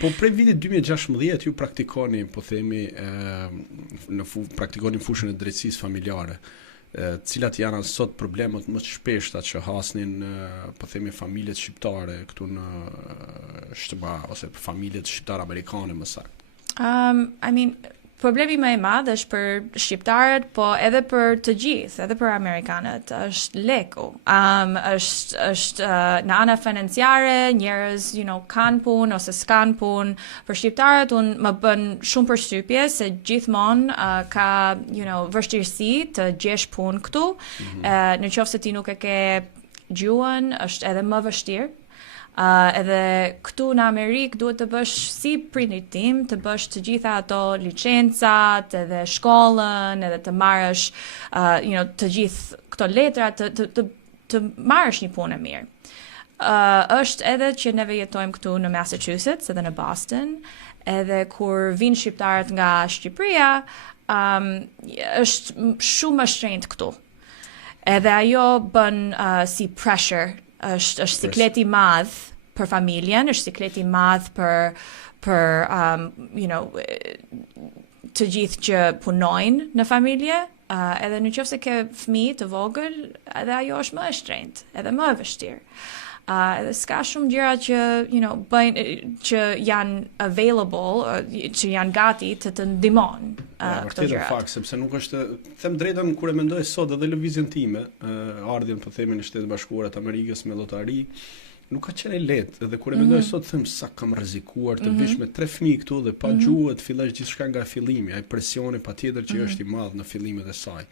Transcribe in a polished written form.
Po prej vitit 2016 ju praktikoni, po themi, praktikoni fushën e drejtësisë familjare. Cilat janë sot problemet më të shpeshta që hasnin, po themi, familjet shqiptare këtu në SBA ose familjet shqiptare amerikane më saktë? Problemi më i madh është për shqiptarët, po edhe për të gjithë, edhe për amerikanët, është leku. Është në ana financiare, njerëz, kanë punë ose s'kan punë. Për shqiptarët më bën shumë përshtypje se gjithmonë ka, vështirësi të gjesh punë këtu. Në qoftë se ti nuk e ke gjuhën, është edhe më vështirë. Edhe këtu në Amerikë duhet të bësh si prindit tim, të bësh të gjitha ato licencat, edhe shkollën, edhe të marrësh, të gjithë këto letra, të marrësh një punë e mirë. Është edhe që neve jetojmë këtu në Massachusetts edhe në Boston, edhe kur vinë shqiptarët nga Shqipëria, është shumë më shtrenjtë këtu. Edhe ajo bën si pressure. Është siklet i madh për familjen, është siklet i madh për të gjithë që punojnë në familje, edhe në qoftë se ke fëmijë të vogël, edhe ajo është më e shtrenjtë, edhe më e vështirë. Edhe s'ka shumë gjëra që bëjnë që janë available, që janë gati të ndihmojnë këto gjëra. Fakt, sepse nuk është, them drejtën, kur e mendoj sot edhe lëvizjen time, ardhjen po themi në Shtetet Bashkuara të Amerikës me llotari, nuk ka qenë lehtë, edhe kur e mendoj sot them sa kam rrezikuar të vish me 3 fëmijë këtu dhe pa gjuhë të fillosh gjithçka nga fillimi, ai presioni patjetër që është i madh në fillimet e saj.